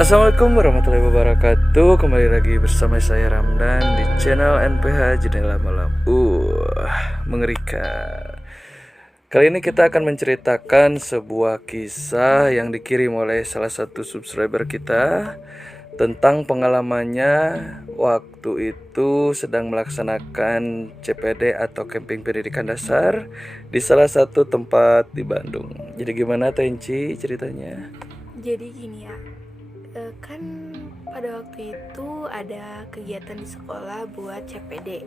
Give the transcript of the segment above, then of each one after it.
Assalamualaikum warahmatullahi wabarakatuh. Kembali lagi bersama saya Ramdan di channel NPH Jendela Malam. Mengerikan. Kali ini kita akan menceritakan sebuah kisah yang dikirim oleh salah satu subscriber kita tentang pengalamannya waktu itu sedang melaksanakan CPD atau camping pendidikan dasar di salah satu tempat di Bandung. Jadi gimana Tenci ceritanya? Jadi gini ya, kan pada waktu itu ada kegiatan di sekolah buat CPD.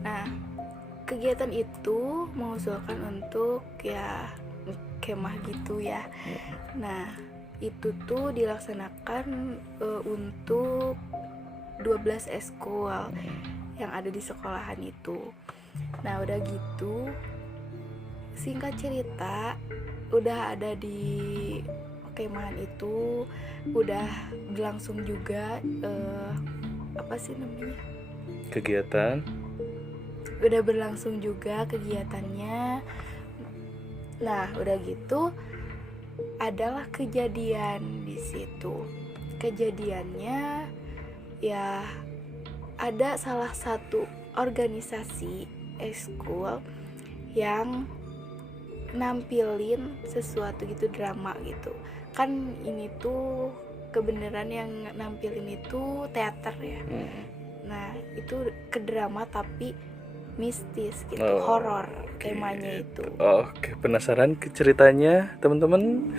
Nah, kegiatan itu mengusulkan untuk ya kemah gitu ya. Nah, itu tuh dilaksanakan untuk 12 eskul yang ada di sekolahan itu. Nah, udah gitu, singkat cerita, udah ada di kemahan itu, udah berlangsung juga apa sih namanya? Kegiatan Udah berlangsung juga kegiatannya. Nah, udah gitu adalah kejadian di situ. Kejadiannya ya ada salah satu organisasi ekskul yang nampilin sesuatu gitu, drama gitu. Kan ini tuh kebenaran yang nampilin itu teater ya. Nah, itu ke drama tapi mistis gitu, horor temanya itu. Oke, penasaran ke ceritanya teman-teman?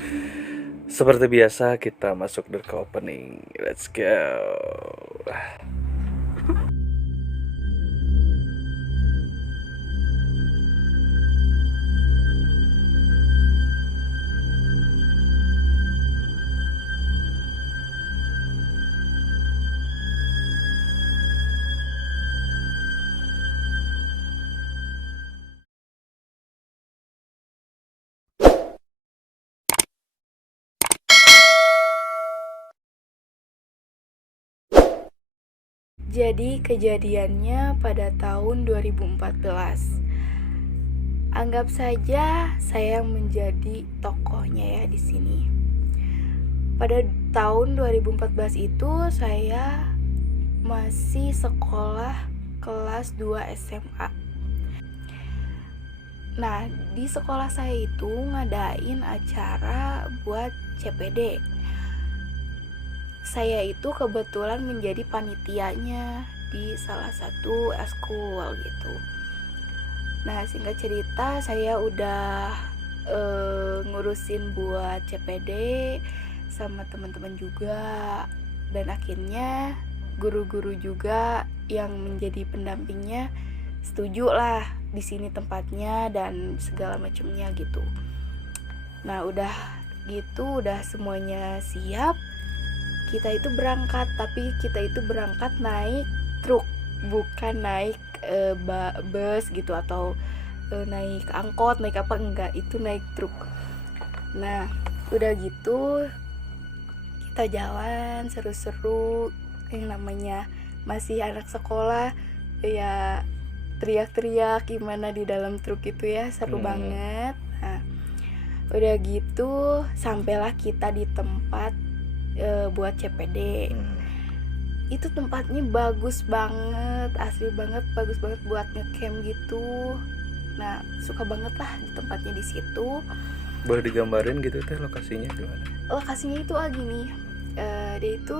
Seperti biasa kita masuk ke opening. Let's go. Jadi kejadiannya pada tahun 2014. Anggap saja saya menjadi tokohnya ya di sini. Pada tahun 2014 itu saya masih sekolah kelas 2 SMA. Nah, di sekolah saya itu ngadain acara buat CPD. Saya itu kebetulan menjadi panitianya di salah satu eskul gitu. Nah, singkat cerita saya udah ngurusin buat CPD sama teman-teman juga, dan akhirnya guru-guru juga yang menjadi pendampingnya setuju lah di sini tempatnya dan segala macamnya gitu. Nah, udah gitu, udah semuanya siap, kita itu berangkat, tapi kita itu berangkat naik truk, bukan naik bus gitu atau naik angkot, naik apa, enggak, itu naik truk. Nah, udah gitu kita jalan seru-seru, yang namanya masih anak sekolah ya, teriak-teriak gimana di dalam truk itu ya, seru banget. Nah, udah gitu sampailah kita di tempat buat CPD. Itu tempatnya bagus banget, asli banget, bagus banget buat ngecamp gitu. Nah, suka banget lah di tempatnya di situ. Boleh digambarin gitu teh lokasinya gimana? Lokasinya itu gini, dia itu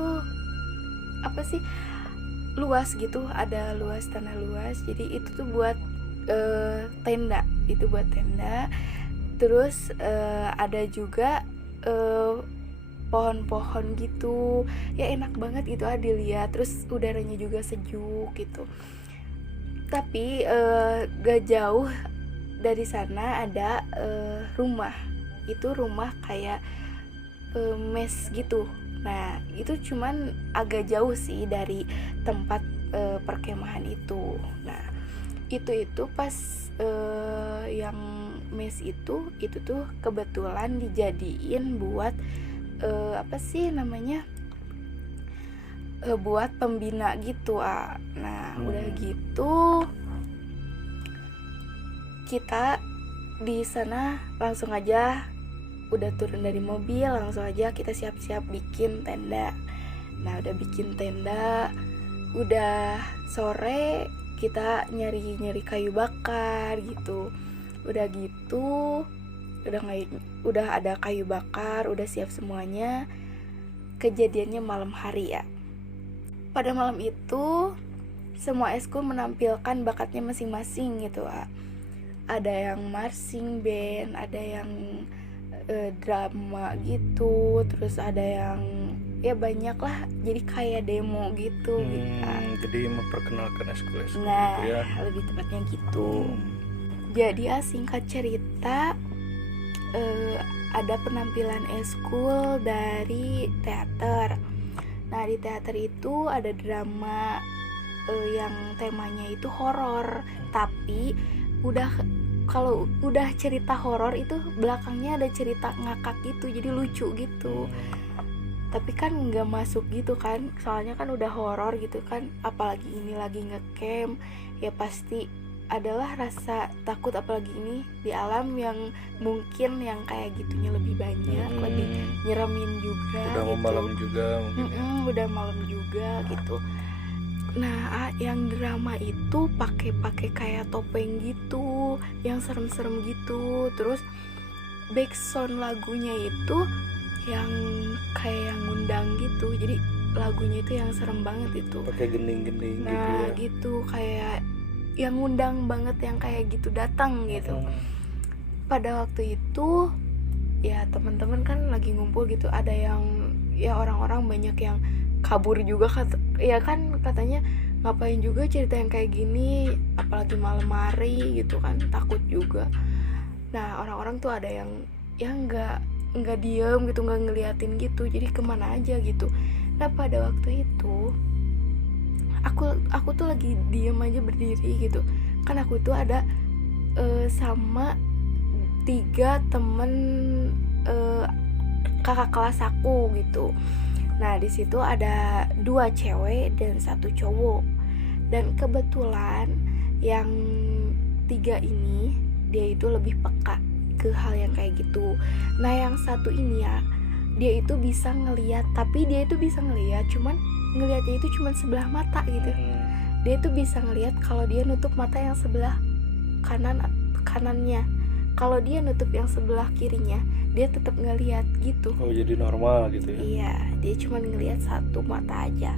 apa sih, luas gitu, ada luas, tanah luas. Jadi itu tuh buat tenda, itu buat tenda. Terus ada juga pohon-pohon gitu ya, enak banget gitu dilihat, terus udaranya juga sejuk gitu. Tapi gak jauh dari sana ada rumah, itu rumah kayak mes gitu. Nah, itu cuman agak jauh sih dari tempat perkemahan itu. Nah, itu pas yang mes itu tuh kebetulan dijadiin buat apa sih namanya, buat pembina gitu. Nah, udah gitu kita di sana langsung aja udah turun dari mobil langsung aja kita siap-siap bikin tenda. Nah udah bikin tenda, udah sore kita nyari kayu bakar gitu. Udah gitu udah ada kayu bakar, udah siap semuanya. Kejadiannya malam hari ya. Pada malam itu semua eskul menampilkan bakatnya masing-masing gitu. Ada yang marching band, ada yang drama gitu, terus ada yang ya banyak lah, jadi kayak demo gitu Jadi memperkenalkan eskul-eskul nah gitu ya. lebih tepatnya gitu. Jadi singkat cerita, ada penampilan eskul dari teater. Nah di teater itu ada drama yang temanya itu horor, tapi kalau udah cerita horor itu belakangnya ada cerita ngakak gitu, jadi lucu gitu. Tapi kan nggak masuk gitu kan, soalnya kan udah horor gitu kan, apalagi ini lagi ngecamp, ya pasti adalah rasa takut, apalagi ini di alam yang mungkin yang kayak gitunya lebih banyak, lebih nyeremin juga. Udah mau gitu. malam juga mungkin. Udah malam juga gitu. Nah, yang drama itu pakai kayak topeng gitu, yang serem-serem gitu. Terus backsound lagunya itu yang kayak yang ngundang gitu. Jadi lagunya itu yang serem banget itu. Pakai gending-gending gitu ya. Nah, gitu kayak yang ngundang banget, yang kayak gitu datang gitu. Pada waktu itu ya teman-teman kan lagi ngumpul gitu, ada yang ya orang-orang banyak yang kabur juga ya kan, katanya ngapain juga cerita yang kayak gini apalagi malam hari gitu kan, takut juga. Nah orang-orang tuh ada yang ya nggak diem gitu, nggak ngeliatin gitu, jadi kemana aja gitu. Nah pada waktu itu aku tuh lagi diem aja berdiri gitu kan, aku tuh ada sama 3 temen kakak kelas aku gitu. Nah di situ ada 2 cewek dan 1 cowok. Dan kebetulan yang 3 ini dia itu lebih peka ke hal yang kayak gitu. Nah yang 1 ini ya, dia itu bisa ngelihat, tapi dia itu bisa ngelihat cuman ngelihatnya itu cuman sebelah mata gitu. Dia itu bisa ngelihat kalau dia nutup mata yang sebelah kanannya. Kalau dia nutup yang sebelah kirinya, dia tetap ngelihat gitu. Oh jadi normal gitu ya? Iya, dia cuma ngelihat 1 mata aja.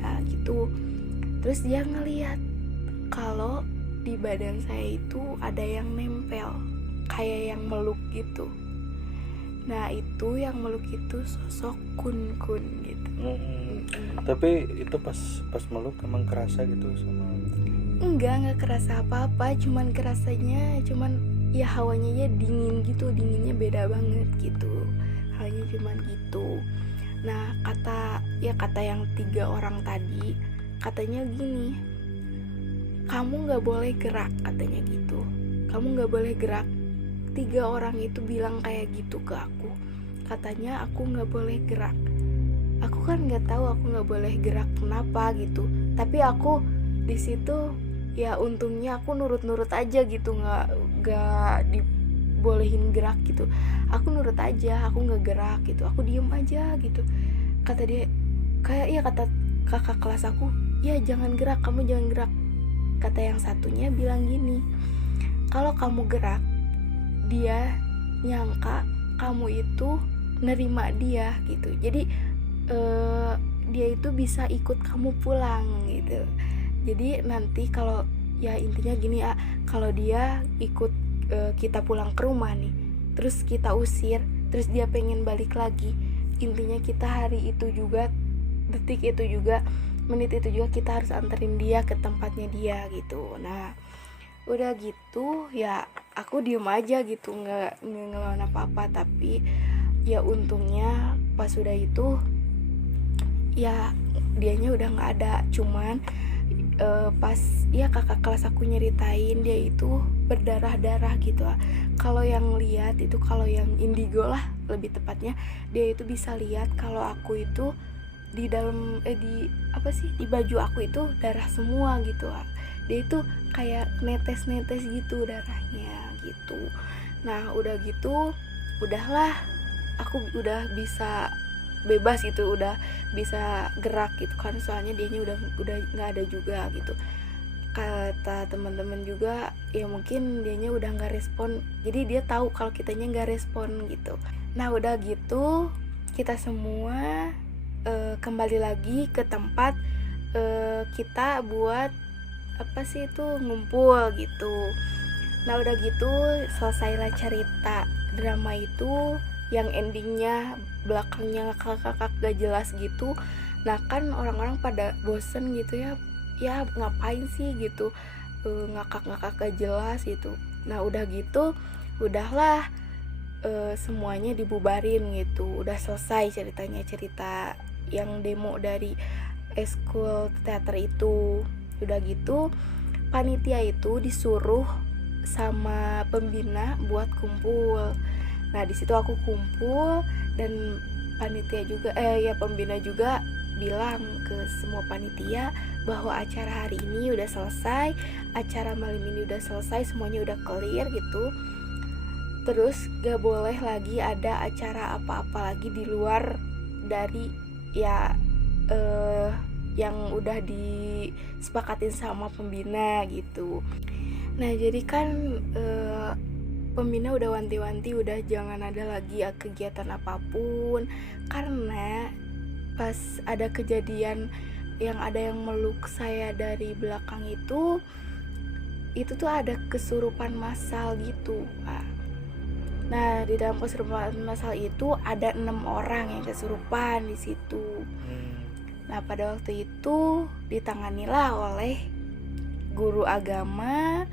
Nah gitu. Terus dia ngelihat kalau di badan saya itu ada yang nempel, kayak yang meluk gitu. Nah itu yang meluk itu sosok kun gitu. Tapi itu pas meluk emang kerasa gitu sama? Enggak kerasa apa-apa, cuman kerasanya ya hawanya ya dingin gitu, dinginnya beda banget gitu, hawanya cuman gitu. Nah kata yang 3 orang tadi, katanya gini, kamu nggak boleh gerak, katanya gitu, kamu nggak boleh gerak. 3 orang itu bilang kayak gitu ke aku, katanya aku nggak boleh gerak. Aku kan nggak tahu aku nggak boleh gerak kenapa gitu, tapi aku di situ ya untungnya aku nurut aja gitu, nggak dibolehin gerak gitu. Aku nurut aja, aku nggak gerak gitu, aku diem aja gitu. Kata dia, kata kakak kelas aku, ya jangan gerak, kamu jangan gerak. Kata yang satunya bilang gini, kalau kamu gerak dia nyangka kamu itu nerima dia gitu, jadi dia itu bisa ikut kamu pulang gitu. Jadi nanti kalau ya intinya gini ya, kalau dia ikut kita pulang ke rumah nih, terus kita usir, terus dia pengen balik lagi, intinya kita hari itu juga, detik itu juga, menit itu juga kita harus anterin dia ke tempatnya dia gitu. Nah udah gitu ya aku diem aja gitu, nggak ngelawan apa-apa. Tapi ya untungnya pas udah itu ya dianya udah nggak ada. Cuman pas ya kakak kelas aku nyeritain dia itu berdarah-darah gitu. Kalau yang lihat itu, kalau yang indigo lah lebih tepatnya, dia itu bisa lihat kalau aku itu di dalam di baju aku itu darah semua gitu. Dia itu kayak netes-netes gitu darahnya gitu. Nah udah gitu udahlah, aku udah bisa bebas gitu, udah bisa gerak gitu kan, soalnya dianya udah nggak ada juga gitu. Kata teman-teman juga ya mungkin dianya udah nggak respon, jadi dia tahu kalau kitanya nggak respon gitu. Nah udah gitu kita semua kembali lagi ke tempat kita buat apa sih itu, ngumpul gitu. Nah udah gitu selesailah cerita drama itu yang endingnya belakangnya ngakak-ngakak gak jelas gitu. Nah kan orang-orang pada bosen gitu ya ngapain sih gitu ngakak-ngakak gak jelas gitu. Nah udah gitu udahlah semuanya dibubarin gitu, udah selesai ceritanya, cerita yang demo dari eskul teater itu. Udah gitu panitia itu disuruh sama pembina buat kumpul. Nah di situ aku kumpul dan panitia juga pembina juga bilang ke semua panitia bahwa acara hari ini udah selesai, acara malam ini udah selesai, semuanya udah clear gitu. Terus gak boleh lagi ada acara apa-apa lagi di luar dari ya yang udah disepakatin sama pembina gitu. Nah jadi kan pembina udah wanti-wanti udah jangan ada lagi kegiatan apapun, karena pas ada kejadian yang ada yang meluk saya dari belakang itu tuh ada kesurupan massal gitu. Nah di dalam kesurupan massal itu ada 6 orang yang kesurupan di situ. Nah pada waktu itu ditanganilah oleh guru agama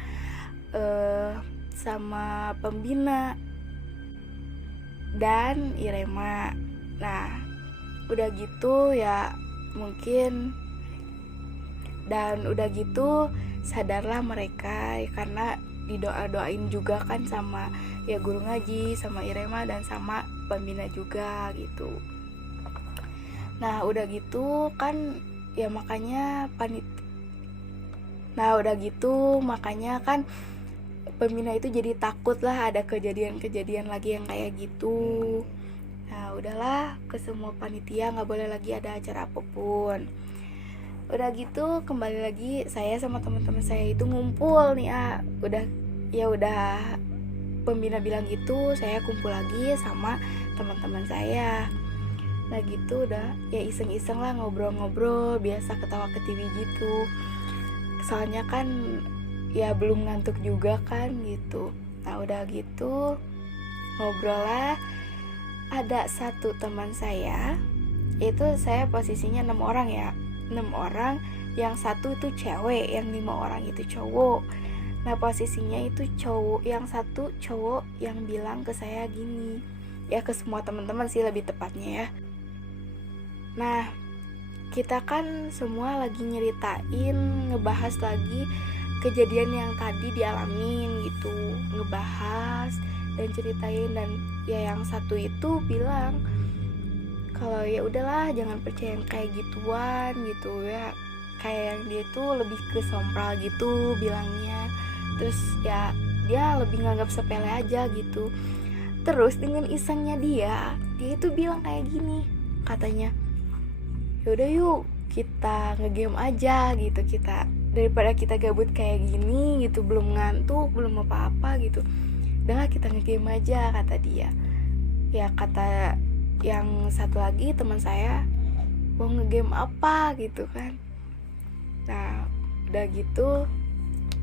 sama pembina dan Irema. Nah udah gitu ya mungkin, dan udah gitu sadarlah mereka ya, karena didoa-doain juga kan sama ya guru ngaji, sama Irema dan sama pembina juga gitu. Nah udah gitu kan ya makanya kan pembina itu jadi takut lah ada kejadian-kejadian lagi yang kayak gitu. Nah udahlah, ke semua panitia nggak boleh lagi ada acara apapun. Udah gitu kembali lagi saya sama teman-teman saya itu ngumpul nih udah pembina bilang gitu, saya kumpul lagi sama teman-teman saya. Nah gitu udah ya iseng-iseng lah, ngobrol-ngobrol biasa, ketawa ketiwi gitu, soalnya kan ya belum ngantuk juga kan gitu. Nah udah gitu ngobrol lah, ada satu teman saya, itu saya posisinya 6 orang ya, 6 orang, yang satu itu cewek, yang 5 orang itu cowok. Nah posisinya itu cowok, yang satu cowok yang bilang ke saya gini, ya ke semua teman-teman sih lebih tepatnya ya. Nah kita kan semua lagi nyeritain, ngebahas lagi kejadian yang tadi dialamin gitu, ngebahas dan ceritain. Dan ya yang satu itu bilang kalau ya udahlah jangan percaya yang kayak gituan gitu ya, kayak yang dia tuh lebih ke sompral gitu bilangnya. Terus ya dia lebih nganggap sepele aja gitu. Terus dengan isengnya dia itu bilang kayak gini, katanya yaudah yuk kita ngegame aja gitu, kita daripada kita gabut kayak gini gitu, belum ngantuk belum apa-apa gitu, udahlah kita ngegame aja, kata dia. Ya kata yang satu lagi teman saya, mau ngegame apa gitu kan. Nah udah gitu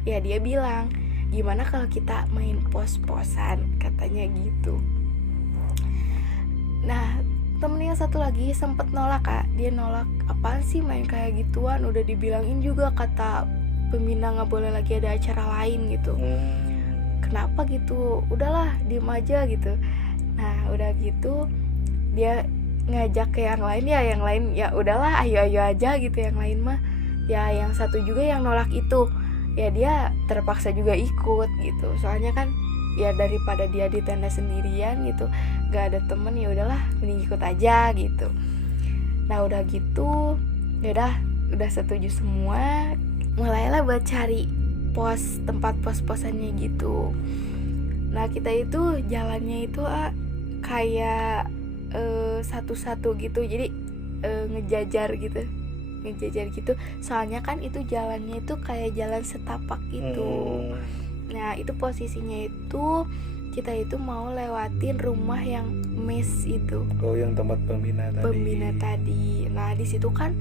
ya dia bilang gimana kalau kita main pos-posan, katanya gitu. Nah temennya satu lagi sempet nolak kak, dia nolak, apaan sih main kayak gituan, udah dibilangin juga kata pembina nggak boleh lagi ada acara lain gitu, kenapa gitu, udahlah diem aja gitu. Nah udah gitu dia ngajak ke yang lain ya udahlah ayo aja gitu, yang lain mah ya yang satu juga yang nolak itu ya dia terpaksa juga ikut gitu, soalnya kan ya daripada dia di tenda sendirian gitu, gak ada temen, ya udahlah mending ikut aja gitu. Nah udah gitu ya udah setuju semua, mulailah buat cari tempat pos-posannya gitu. Nah kita itu jalannya itu kayak satu-satu gitu, jadi ngejajar gitu, soalnya kan itu jalannya itu kayak jalan setapak gitu. Nah itu posisinya itu kita itu mau lewatin rumah yang mes itu, Oh, yang tempat pembina tadi. Nah di situ kan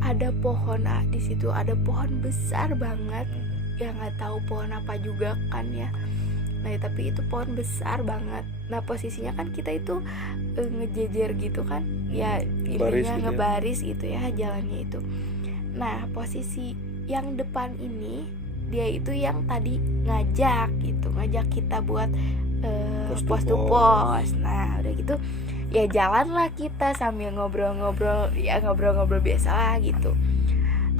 ada pohon, di situ ada pohon besar banget, ya nggak tahu pohon apa juga kan ya. Nah tapi itu pohon besar banget. Nah posisinya kan kita itu ngejejer gitu kan, ya Baris intinya gitu ya. ngebaris gitu ya jalannya itu. Nah posisi yang depan ini dia itu yang tadi ngajak kita buat Pos to pos. Nah udah gitu ya jalanlah kita sambil ngobrol-ngobrol biasa lah gitu.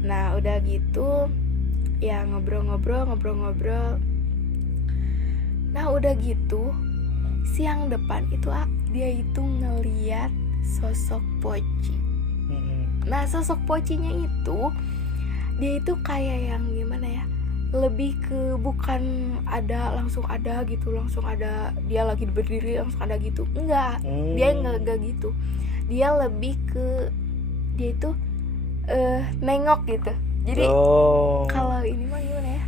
Nah udah gitu ya ngobrol-ngobrol. Nah udah gitu siang depan itu dia itu ngeliat sosok Poci. Nah sosok Pocinya itu dia itu kayak yang gimana ya, lebih ke bukan langsung ada dia lagi berdiri langsung ada gitu, enggak. Dia enggak gitu, dia lebih ke dia itu nengok gitu. Jadi kalau ini mah gimana ya,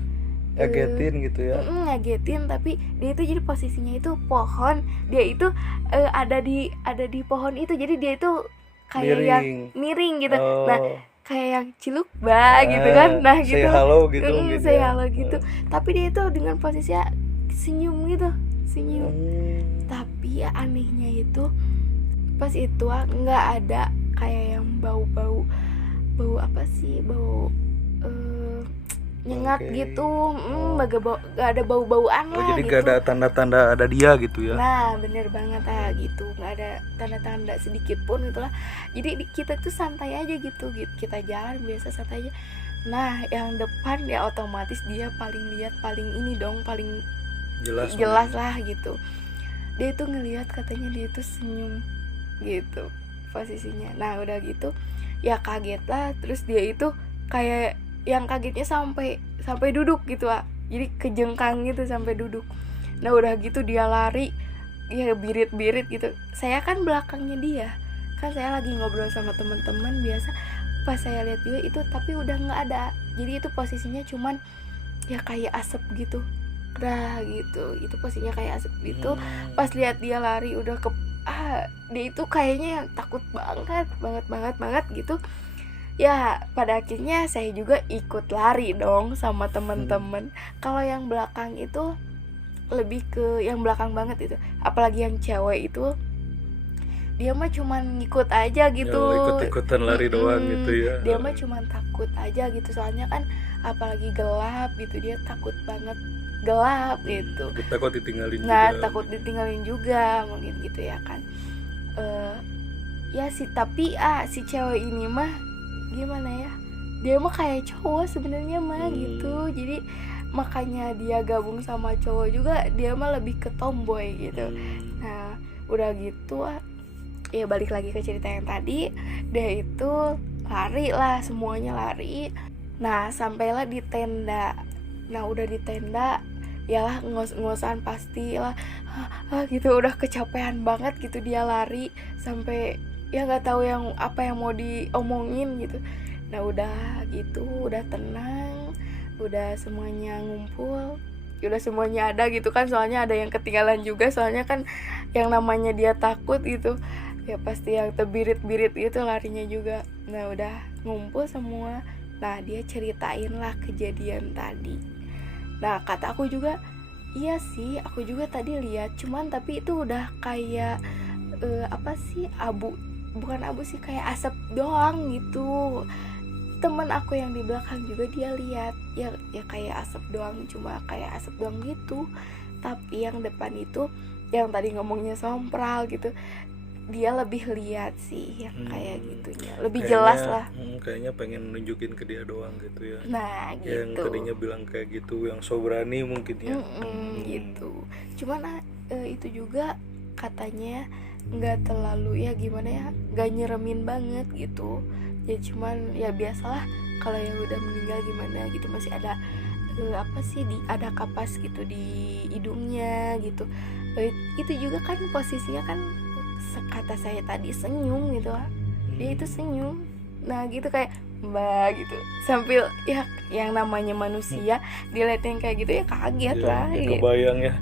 ngagetin gitu ya. Ngagetin, tapi dia itu jadi posisinya itu pohon, dia itu ada di pohon itu, jadi dia itu kayak yang miring gitu. Nah kayak yang ciluk gitu kan. Nah gitu say halo gitu mungkin say ya. halo gitu. Tapi dia itu dengan posisinya senyum. Tapi ya anehnya itu pas itu nggak ada kayak yang bau apa sih, bau nyengat gitu. Gak ada bau-bauan lah Jadi gitu. gak ada tanda-tanda ada dia gitu ya. Nah bener banget gitu, nggak ada tanda-tanda sedikit pun gitulah. Jadi kita tuh santai aja gitu, kita jalan biasa santai aja. Nah yang depan ya otomatis dia paling ini dong, paling jelas lah gitu. Dia itu ngelihat, katanya dia itu senyum gitu posisinya. Nah udah gitu ya kaget lah, terus dia itu kayak yang kagetnya sampai duduk gitu jadi kejengkang gitu sampai duduk. Nah udah gitu dia lari ya birit gitu. Saya kan belakangnya dia, kan saya lagi ngobrol sama teman-teman biasa. Pas saya lihat juga itu tapi udah nggak ada, jadi itu posisinya cuman ya kayak asap gitu gitu. Itu posisinya kayak asap gitu. Pas lihat dia lari udah dia itu kayaknya yang takut banget gitu. Ya pada akhirnya saya juga ikut lari dong sama teman-teman. Kalau yang belakang itu lebih ke yang belakang banget itu, apalagi yang cewek itu dia mah cuman ngikut aja gitu, ikut-ikutan lari doang gitu ya. Dia mah cuman takut aja gitu, soalnya kan apalagi gelap gitu, dia takut banget gelap gitu. Takut ditinggalin takut ditinggalin juga mungkin gitu ya kan. Ya sih, tapi si cewek ini mah gimana ya, dia mah kayak cowok sebenarnya mah gitu. Jadi makanya dia gabung sama cowok juga, dia mah lebih ke tomboy gitu. Nah udah gitu ya balik lagi ke cerita yang tadi, dia itu lari lah, semuanya lari. Nah sampailah di tenda. Nah udah di tenda yalah ngos-ngosan pastilah gitu, udah kecapean banget gitu dia lari sampai ya nggak tahu yang apa yang mau diomongin gitu. Nah udah gitu, udah tenang, udah semuanya ngumpul, udah semuanya ada gitu kan, soalnya ada yang ketinggalan juga, soalnya kan yang namanya dia takut gitu ya pasti yang terbirit-birit gitu larinya juga. Nah udah ngumpul semua, nah dia ceritain lah kejadian tadi. Nah kata aku juga, iya sih aku juga tadi lihat, cuman tapi itu udah kayak apa sih, bukan abu sih, kayak asap doang gitu. Temen aku yang di belakang juga dia lihat ya kayak asap doang, cuma kayak asap doang gitu. Tapi yang depan itu yang tadi ngomongnya sompral gitu, dia lebih lihat sih yang kayak gitunya, lebih jelas lah. Kayaknya pengen nunjukin ke dia doang gitu ya. Nah gitu. Yang tadinya bilang kayak gitu, yang so berani mungkin ya. Gitu. Cuman itu juga katanya nggak terlalu ya gimana ya, nggak nyeremin banget gitu. Ya cuman ya biasalah kalau yang udah meninggal gimana gitu, masih ada apa sih, ada kapas gitu di hidungnya gitu. Itu juga kan posisinya kan kata saya tadi senyum gitu, dia itu senyum. Nah gitu kayak mbak gitu, sambil ya yang namanya manusia diliatin kayak gitu ya kaget Ya, lah ya gitu. kebayang ya.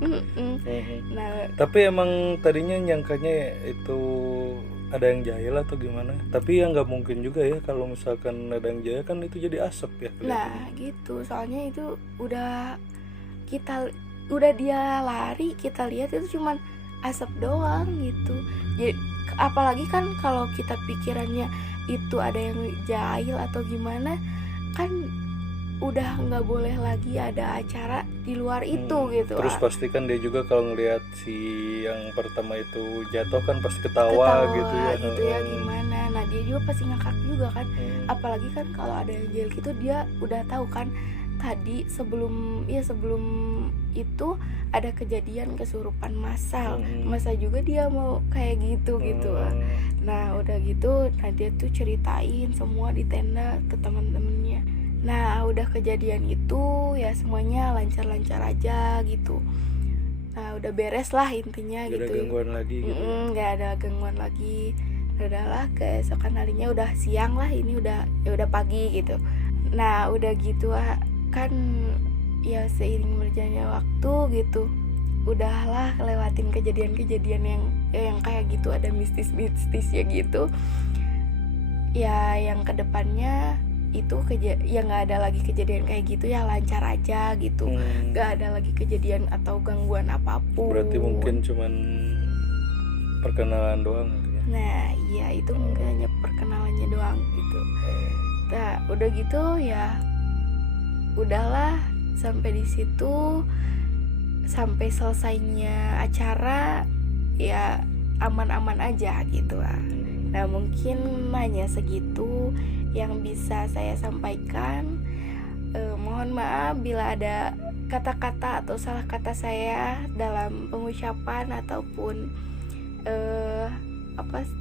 Nah Tapi emang tadinya nyangkanya itu ada yang jahil atau gimana? Tapi ya nggak mungkin juga ya kalau misalkan ada yang jahil kan itu jadi asap ya kelihatannya. gitu, soalnya itu udah dia lari, kita lihat itu cuman asap doang gitu. Jadi apalagi kan kalau kita pikirannya itu ada yang jahil atau gimana, kan udah nggak boleh lagi ada acara di luar itu gitu. Terus pasti kan dia juga kalau ngelihat si yang pertama itu jatuh kan pasti ketawa gitu ya. gitu ya gimana. Nah dia juga pasti ngakak juga kan. Apalagi kan kalau ada yang jahil gitu, dia udah tahu kan tadi sebelum itu ada kejadian kesurupan massal. Masa juga dia mau kayak gitu. Nah udah gitu, nah dia tuh ceritain semua di tenda ke teman-temannya. Nah udah kejadian itu ya semuanya lancar-lancar aja gitu. Nah udah beres lah intinya Gak ada gitu. gangguan lagi gitu. Nggak ada gangguan lagi. Udahlah, keesokan harinya udah siang lah, ini udah pagi gitu. Nah udah gitu kan ya seiring berjalannya waktu gitu, udahlah lewatin kejadian-kejadian yang kayak gitu, ada mistis-mistisnya gitu. Ya yang kedepannya itu ya nggak ada lagi kejadian kayak gitu, ya lancar aja gitu. Nggak ada lagi kejadian atau gangguan apapun. Berarti mungkin cuman perkenalan doang gitu ya. Nah iya, itu mungkin hanya perkenalannya doang gitu. Nah udah gitu ya udahlah, sampai di situ, sampai selesainya acara ya aman-aman aja gitu lah. Nah mungkin hanya segitu yang bisa saya sampaikan. Mohon maaf bila ada kata-kata atau salah kata saya dalam pengucapan ataupun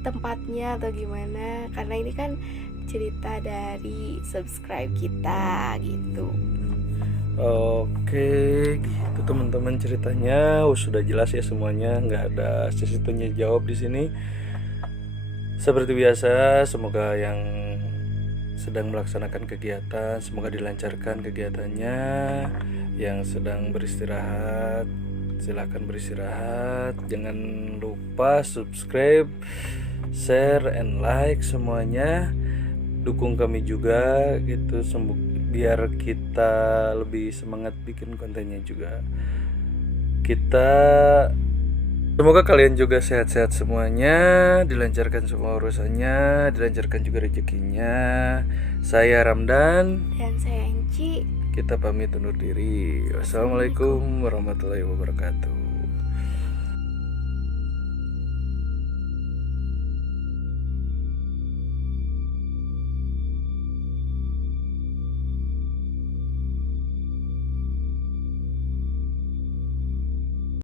tempatnya atau gimana, karena ini kan cerita dari subscribe kita gitu. Oke, gitu teman-teman, ceritanya sudah jelas ya semuanya, nggak ada sesi tanya jawab di sini. Seperti biasa, semoga yang sedang melaksanakan kegiatan semoga dilancarkan kegiatannya. Yang sedang beristirahat silakan beristirahat. Jangan lupa subscribe, share, and like semuanya. Dukung kami juga gitu, biar kita lebih semangat bikin kontennya juga. Semoga kalian juga sehat-sehat semuanya, dilancarkan semua urusannya, dilancarkan juga rezekinya. Saya Ramdan dan saya Enci. Kita pamit undur diri. Wassalamualaikum warahmatullahi wabarakatuh.